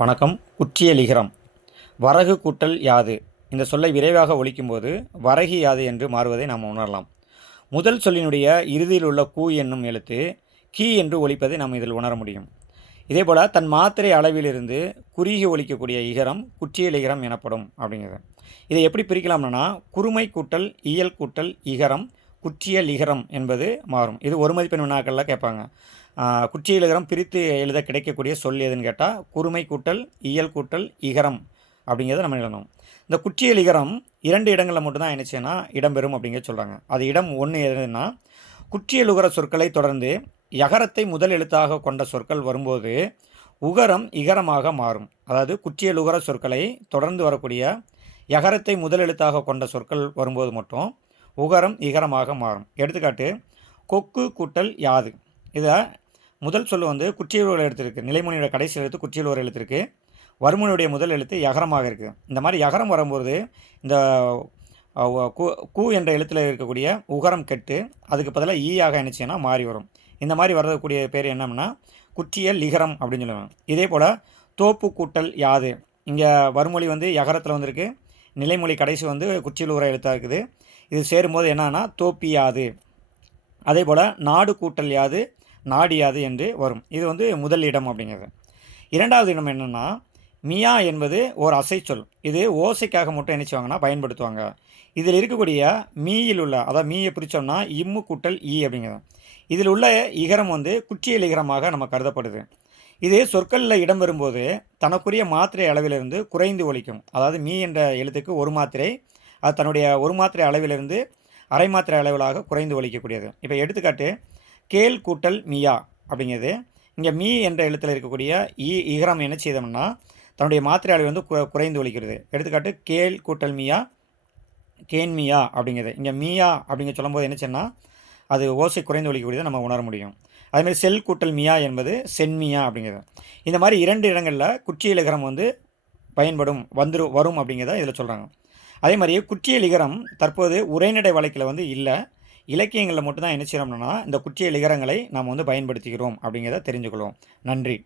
வணக்கம். குற்றியலிகரம். வரகு கூட்டல் யாது. இந்த சொல்லை விரைவாக ஒலிக்கும்போது வரகி யாது என்று மாறுவதை நாம் உணரலாம். முதல் சொல்லினுடைய இறுதியில் உள்ள கூ என்னும் எழுத்து கீ என்று ஒலிப்பதை நாம் இதில் உணர முடியும். இதேபோல் தன் மாத்திரை அளவிலிருந்து குறுகி ஒலிக்கக்கூடிய இகரம் குற்றியலிகரம் எனப்படும் அப்படிங்கிறது. இதை எப்படி பிரிக்கலாம்னா, குறுமை கூட்டல் இயல் கூட்டல் இகரம் குற்றியலிகரம் என்பது மாறும். இது ஒரு மதிப்பெண் வினாக்களில் கேட்பாங்க. குற்றியலிகரம் பிரித்து எழுத கிடைக்கக்கூடிய சொல் எதுன்னு கேட்டால் குறுமை கூட்டல் இயல் கூட்டல் இகரம் அப்படிங்கிறத நம்ம எழுதணும். இந்த குற்றியலிகரம் 2 இடங்களில் மட்டும்தான் என்னச்சுன்னா இடம்பெறும் அப்படிங்கிற சொல்கிறாங்க. அது இடம் 1 எதுன்னா, குற்றியலுகர சொற்களை தொடர்ந்து யகரத்தை முதல் எழுத்தாக கொண்ட சொற்கள் வரும்போது உகரம் இகரமாக மாறும். அதாவது குற்றியலுகர சொற்களை தொடர்ந்து வரக்கூடிய யகரத்தை முதல் எழுத்தாக கொண்ட சொற்கள் வரும்போது மட்டும் உகரம் இகரமாக மாறும். எடுத்துக்காட்டு, கொக்கு கூட்டல் யாது. இதை முதல் சொல் குற்றியலுகர எழுத்திருக்கு. நிலைமொழியோட கடைசி எழுத்து குற்றியலுகர எழுத்திருக்கு. வறுமொழியுடைய முதல் எழுத்து யகரமாக இருக்குது. இந்த மாதிரி யகரம் வரும்போது இந்த கூ என்ற எழுத்தில் இருக்கக்கூடிய உகரம் கெட்டு அதுக்கு பதிலாக ஈயாக என்னச்சுன்னா மாறி வரும். இந்த மாதிரி வரக்கூடிய பேர் என்னம்னா குற்றியல் லிகரம் அப்படின்னு சொல்லுவாங்க. இதே போல் தோப்பு கூட்டல் யாது. இங்கே வறுமொழி யகரத்தில் வந்திருக்கு. நிலைமொழி கடைசி குற்றியலுகர எழுத்தாக இருக்குது. இது சேரும்போது என்னன்னா தோப்பி யாது. அதே போல் நாடு கூட்டல் யாது நாடியாது என்று வரும். இது முதல் இடம் அப்படிங்கிறது. இரண்டாவது இடம் என்னென்னா, மியா என்பது ஒரு அசைச்சொல். இது ஓசைக்காக மட்டும் என்னச்சுவாங்கன்னா பயன்படுத்துவாங்க. இதில் இருக்கக்கூடிய மீயில் உள்ள, அதாவது மீயை பிரித்தோம்னா இம்மு கூட்டல் ஈ அப்படிங்கிறது. இதில் உள்ள இகரம் குற்றியல் இகரமாக நம்ம கருதப்படுது. இது சொற்களில் இடம் வரும்போது தனக்குரிய மாத்திரை அளவிலிருந்து குறைந்து ஒலிக்கும். அதாவது மீ என்ற எழுத்துக்கு ஒரு மாத்திரை, அது தன்னுடைய ஒரு மாத்திரை அளவிலிருந்து அரை மாத்திரை அளவிலாக குறைந்து ஒலிக்கக்கூடியது. இப்போ எடுத்துக்காட்டு, கேல் கூட்டல் மியா அப்படிங்கிறது. இங்கே மீ என்ற எழுத்தில் இருக்கக்கூடிய இகரம் என்ன செய்தோம்னா தன்னுடைய மாத்திரை அளவு குறைந்து ஒலிக்கிறது. எடுத்துக்காட்டு, கேல் கூட்டல் மியா கேன்மியா அப்படிங்கிறது. இங்கே மியா அப்படிங்க சொல்லும்போது என்னச்சுன்னா அது ஓசை குறைந்து ஒலிக்கக்கூடியதை நம்ம உணர முடியும். அதேமாதிரி செல் கூட்டல் மியா என்பது சென்மியா அப்படிங்கிறது. இந்த மாதிரி 2 இடங்களில் குற்றியலிகரம் பயன்படும் வரும் அப்படிங்கிறத இதில் சொல்கிறாங்க. அதே மாதிரி குற்றியலிகரம் தற்போது உரைநடை வழக்கில் இல்லை. இலக்கியங்களில் மட்டும்தான் என்ன செய்கிறோம்னா இந்த குற்றியலிகரங்களை நாம் பயன்படுத்துகிறோம் அப்படிங்கிறத தெரிஞ்சுக்கொள்வோம். நன்றி.